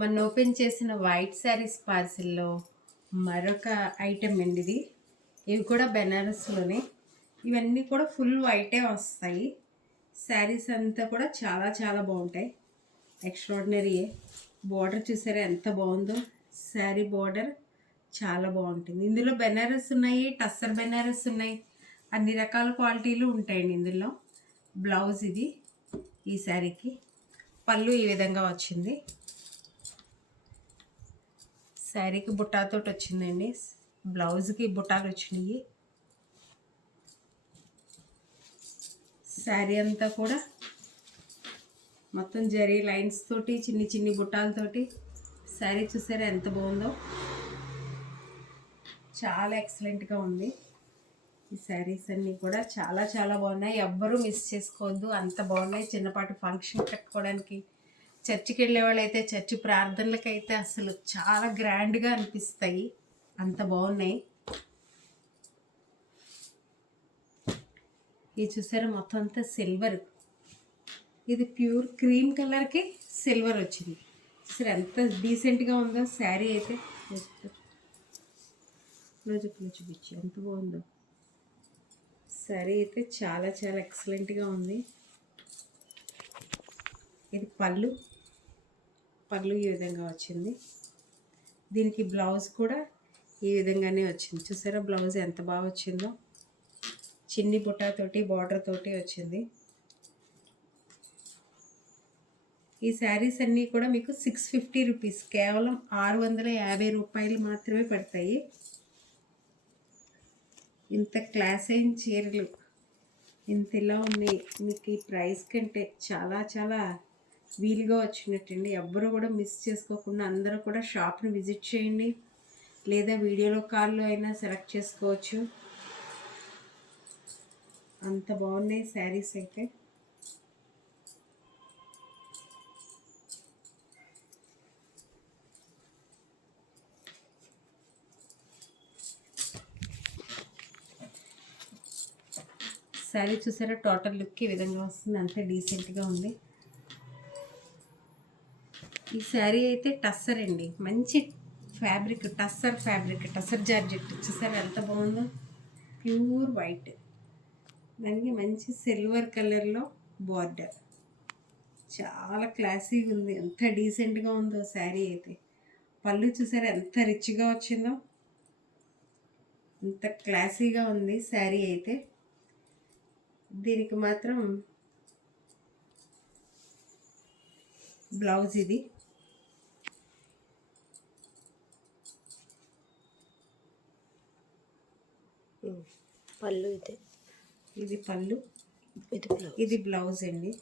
మొన్న ఓపెన్ చేసిన వైట్ శారీస్ పార్సిల్లో మరొక ఐటెం అండి ఇది. ఇవి కూడా బెనారస్లోనే. ఇవన్నీ కూడా ఫుల్ వైటే వస్తాయి. శారీస్ అంతా కూడా చాలా చాలా బాగుంటాయి. ఎక్స్ట్రాడినరీయే. బార్డర్ చూసారా ఎంత బాగుందో. శారీ బార్డర్ చాలా బాగుంటుంది. ఇందులో బెనారస్ ఉన్నాయి, టస్సర్ బెనారస్ ఉన్నాయి, అన్ని రకాల క్వాలిటీలు ఉంటాయండి ఇందులో. బ్లౌజ్ ఇది ఈ శారీకి. పళ్ళు ఈ విధంగా వచ్చింది. శారీకి బుట్టాతోటి వచ్చిందండి. బ్లౌజ్కి బుట్టాలు వచ్చినాయి. శారీ అంతా కూడా మొత్తం జరీ లైన్స్ తోటి చిన్ని చిన్ని బుట్టాలతోటి శారీ చూసారా ఎంత బాగుందో. చాలా ఎక్సలెంట్గా ఉంది. ఈ శారీస్ అన్నీ కూడా చాలా చాలా బాగున్నాయి. ఎవ్వరూ మిస్ చేసుకోవద్దు, అంత బాగున్నాయి. చిన్నపాటి ఫంక్షన్ కట్టుకోవడానికి, చర్చికి వెళ్ళే వాళ్ళైతే చర్చి ప్రార్థనలకైతే అసలు చాలా గ్రాండ్గా అనిపిస్తాయి, అంత బాగున్నాయి. ఇది చూసారా మొత్తం అంతా సిల్వర్. ఇది ప్యూర్ క్రీమ్ కలర్కి సిల్వర్ వచ్చింది. సరే ఎంత డీసెంట్గా ఉందో శారీ అయితే. రోజులు చూపించి ఎంత బాగుందో శారీ అయితే. చాలా చాలా ఎక్సలెంట్గా ఉంది. ఇది పళ్ళు. పళ్ళు ఈ విధంగా వచ్చింది. దీనికి బ్లౌజ్ కూడా ఈ విధంగానే వచ్చింది. చూసారా బ్లౌజ్ ఎంత బాగా వచ్చిందో. చిన్ని బుట్టాతోటి బార్డర్ తోటి వచ్చింది. ఈ శారీస్ అన్నీ కూడా మీకు 650 రూపీస్, కేవలం 650 రూపాయలు మాత్రమే పడతాయి. ఇంత క్లాస్ అయిన చీరలు ఇంతలా ఉన్నాయి. మీకు ఈ ప్రైస్ కంటే చాలా చాలా వీలుగా వచ్చినట్టండి. ఎవ్వరూ కూడా మిస్ చేసుకోకుండా అందరూ కూడా షాప్ని విజిట్ చేయండి, లేదా వీడియోలో కాల్లో అయినా సెలెక్ట్ చేసుకోవచ్చు. అంత బాగున్నాయి శారీస్ అయితే. శారీ చూసారా టోటల్ లుక్ ఈ విధంగా వస్తుంది. అంతే డీసెంట్గా ఉంది. ఈ శారీ అయితే టస్సర్ అండి, మంచి fabric, tussar fabric, tussar georgette. చూసారా ఎంత బాగుందో. ప్యూర్ వైట్, దానికి మంచి సిల్వర్ కలర్లో బార్డర్. చాలా క్లాసీగా ఉంది, ఎంత డీసెంట్గా ఉందో శారీ అయితే. పళ్ళు చూసారా ఎంత రిచ్గా వచ్చిందో, ఎంత క్లాసీగా ఉంది శారీ అయితే. దీనికి మాత్రం బ్లౌజ్ ఇది. పళ్ళు ఇది పళ్ళు, ఇది బ్లౌజ్ అండి.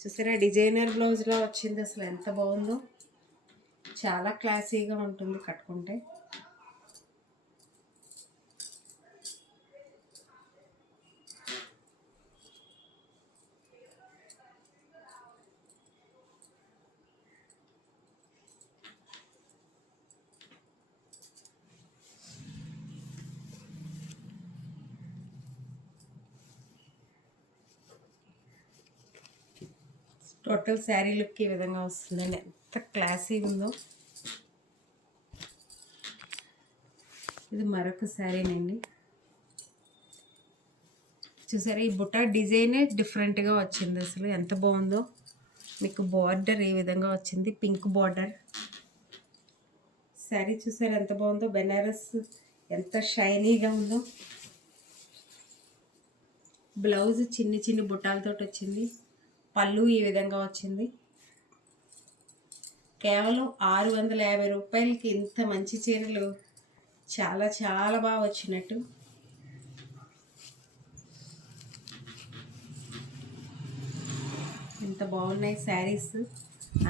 చూసారా డిజైనర్ బ్లౌజ్లో వచ్చింది. అసలు ఎంత బాగుందో. చాలా క్లాసీగా ఉంటుంది కట్టుకుంటే. టోటల్ శారీ లుక్ ఈ విధంగా వస్తుందండి. ఎంత క్లాసీగా ఉందో. ఇది మరొక శారీనండి. చూసారా ఈ బుట్ట డిజైనే డిఫరెంట్గా వచ్చింది. అసలు ఎంత బాగుందో. మీకు బార్డర్ ఈ విధంగా వచ్చింది, పింక్ బార్డర్. శారీ చూసారా ఎంత బాగుందో. బెనారస్ ఎంత షైనీగా ఉందో. బ్లౌజ్ చిన్ని చిన్ని బుట్టాలతో వచ్చింది. పళ్ళు ఈ విధంగా వచ్చింది. కేవలం 650 రూపాయలకి ఇంత మంచి చీరలు చాలా చాలా బాగా వచ్చినట్టు. ఎంత బాగున్నాయి శారీస్.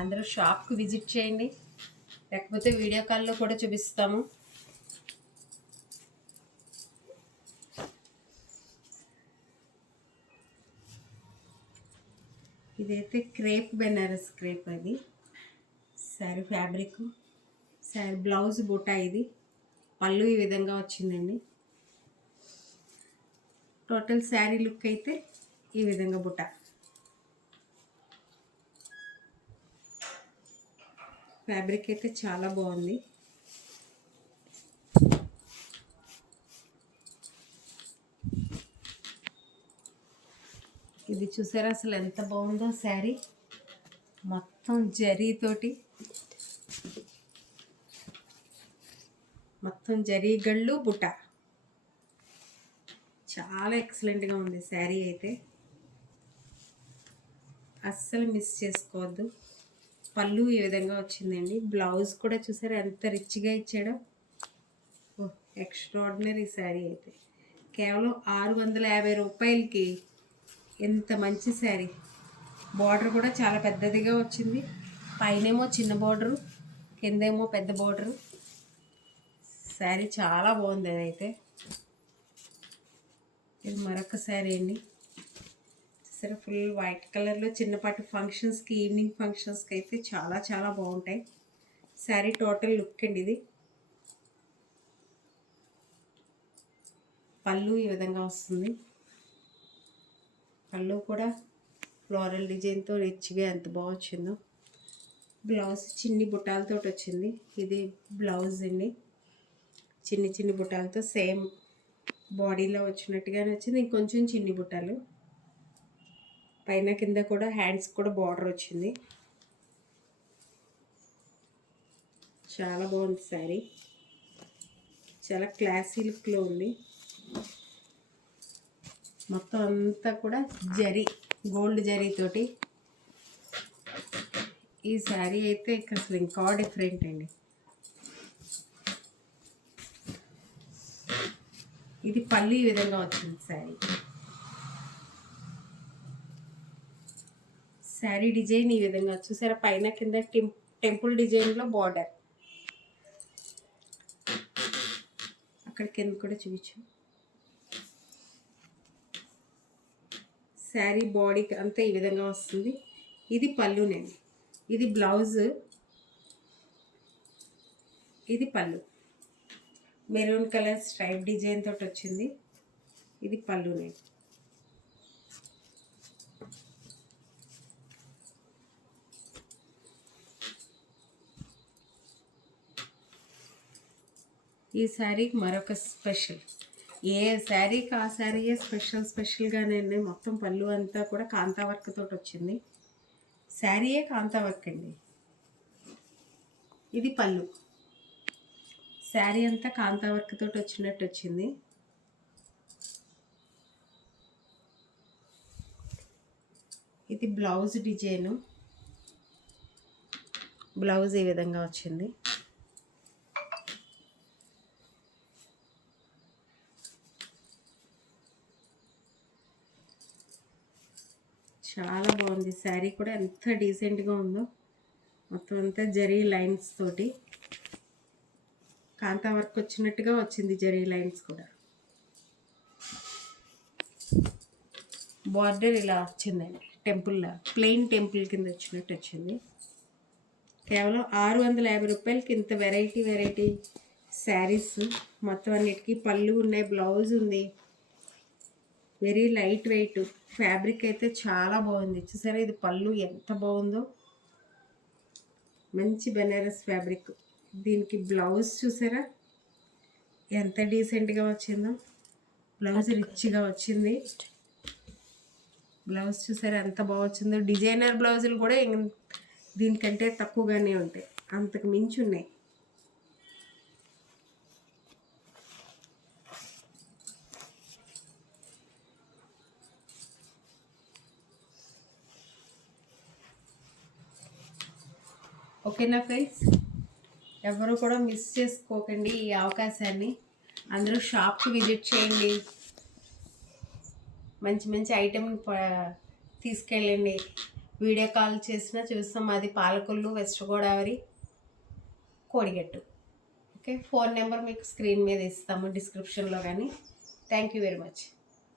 అందరూ షాప్కి విజిట్ చేయండి, లేకపోతే వీడియో కాల్లో కూడా చూపిస్తాము. ఇదైతే క్రేప్ బెనారస్ క్రేప్. అది శారీ ఫ్యాబ్రిక్. శారీ బ్లౌజ్ బుట్ట ఇది. పళ్ళు ఈ విధంగా వచ్చిందండి. టోటల్ శారీ లుక్ అయితే ఈ విధంగా బుట్ట. ఫ్యాబ్రిక్ అయితే చాలా బాగుంది. ఇది చూసారా అసలు ఎంత బాగుందో శారీ, మొత్తం జరీతోటి, మొత్తం జరీ గళ్ళు బుట్ట. చాలా ఎక్సలెంట్గా ఉంది శారీ అయితే, అస్సలు మిస్ చేసుకోవద్దు. పళ్ళు ఈ విధంగా వచ్చిందండి. బ్లౌజ్ కూడా చూసారా ఎంత రిచ్గా ఇచ్చాడో. ఓహ్, ఎక్స్ట్రాడినరీ శారీ అయితే. కేవలం 650 రూపాయలకి ఎంత మంచి శారీ. బార్డర్ కూడా చాలా పెద్దదిగా వచ్చింది. పైనేమో చిన్న బార్డరు, కిందేమో పెద్ద బార్డరు. శారీ చాలా బాగుంది. అదైతే ఇది మరొక శారీ అండి. సరే, ఫుల్ వైట్ కలర్లో చిన్నపాటి ఫంక్షన్స్కి, ఈవినింగ్ ఫంక్షన్స్కి అయితే చాలా చాలా బాగుంటాయి. శారీ టోటల్ లుక్ అండి ఇది. పళ్ళు ఈ విధంగా వస్తుంది. పళ్ళు కూడా ఫ్లోరల్ డిజైన్తో రిచ్గా ఎంత బాగా వచ్చిందో. బ్లౌజ్ చిన్ని బుట్టాలతో వచ్చింది. ఇది బ్లౌజ్ అండి, చిన్ని చిన్ని బుట్టాలతో సేమ్ బాడీలో వచ్చినట్టుగానే వచ్చింది. ఇంకొంచెం చిన్ని బుట్టాలు పైన కింద కూడా, హ్యాండ్స్ కూడా బార్డర్ వచ్చింది. చాలా బాగుంది శారీ, చాలా క్లాసీ లుక్లో ఉంది. మొత్తం అంతా కూడా జరీ, గోల్డ్ జరీతోటి ఈ శారీ అయితే ఇక్కడ అసలు ఇంకా డిఫరెంట్ అండి. ఇది పళ్ళు ఈ విధంగా వచ్చింది శారీ. శారీ డిజైన్ ఈ విధంగా చూసారా, పైన కింద టెంపుల్ డిజైన్లో బార్డర్. అక్కడ కింద కూడా చూపించు. శారీ బాడీకి అంతా ఈ విధంగా వస్తుంది. ఇది పళ్ళునండి, ఇది బ్లౌజ్, ఇది పళ్ళు. మెరూన్ కలర్ స్ట్రైప్ డిజైన్ తోటి వచ్చింది. ఇది పళ్ళునండి. ఈ శారీకి మరొక స్పెషల్, ఏ శారీకి ఆ శారీయే స్పెషల్గానే మొత్తం పళ్ళు అంతా కూడా కాంతా వర్క్ తోటి వచ్చింది. శారీయే కాంతా వర్క్ అండి. ఇది పళ్ళు, శారీ అంతా కాంతా వర్క్ తోటి వచ్చినట్టు వచ్చింది. ఇది బ్లౌజ్ డిజైను, బ్లౌజ్ ఈ విధంగా వచ్చింది. చాలా బాగుంది శారీ కూడా, ఎంత డీసెంట్గా ఉందో. మొత్తం అంతా జరీ లైన్స్ తోటి కాంతా వర్క్ వచ్చినట్టుగా వచ్చింది. జరీ లైన్స్ కూడా, బార్డర్ ఇలా వచ్చిందండి, టెంపుల్లా ప్లెయిన్ టెంపుల్ కింద వచ్చినట్టు వచ్చింది. కేవలం 650 రూపాయలకి ఇంత వెరైటీ శారీస్. మొత్తం అన్నిటికీ పళ్ళు ఉన్నాయి, బ్లౌజ్ ఉంది. వెరీ లైట్ వెయిట్ ఫ్యాబ్రిక్ అయితే చాలా బాగుంది. చూసారా, ఇది పళ్ళు ఎంత బాగుందో, మంచి బెనారస్ ఫ్యాబ్రిక్. దీనికి బ్లౌజ్ చూసారా ఎంత డీసెంట్గా వచ్చిందో. బ్లౌజ్ రిచ్గా వచ్చింది. బ్లౌజ్ చూసారా ఎంత బాగా వచ్చిందో. డిజైనర్ బ్లౌజులు కూడా దీనికంటే తక్కువగానే ఉంటాయి, అంతకు మించి ఉన్నాయి. ఓకేనా ఫ్రెండ్స్, ఎవరు కూడా మిస్ చేసుకోకండి ఈ అవకాశాన్ని. అందరూ షాప్కి విజిట్ చేయండి, మంచి మంచి ఐటెం తీసుకెళ్ళండి. వీడియో కాల్ చేసినా చూస్తాం. మాది Palakollu, west Godavari, Kodigattu. Okay, phone number మీకు స్క్రీన్ మీద ఇస్తాము డిస్క్రిప్షన్లో. కానీ థ్యాంక్ యూ వెరీ మచ్.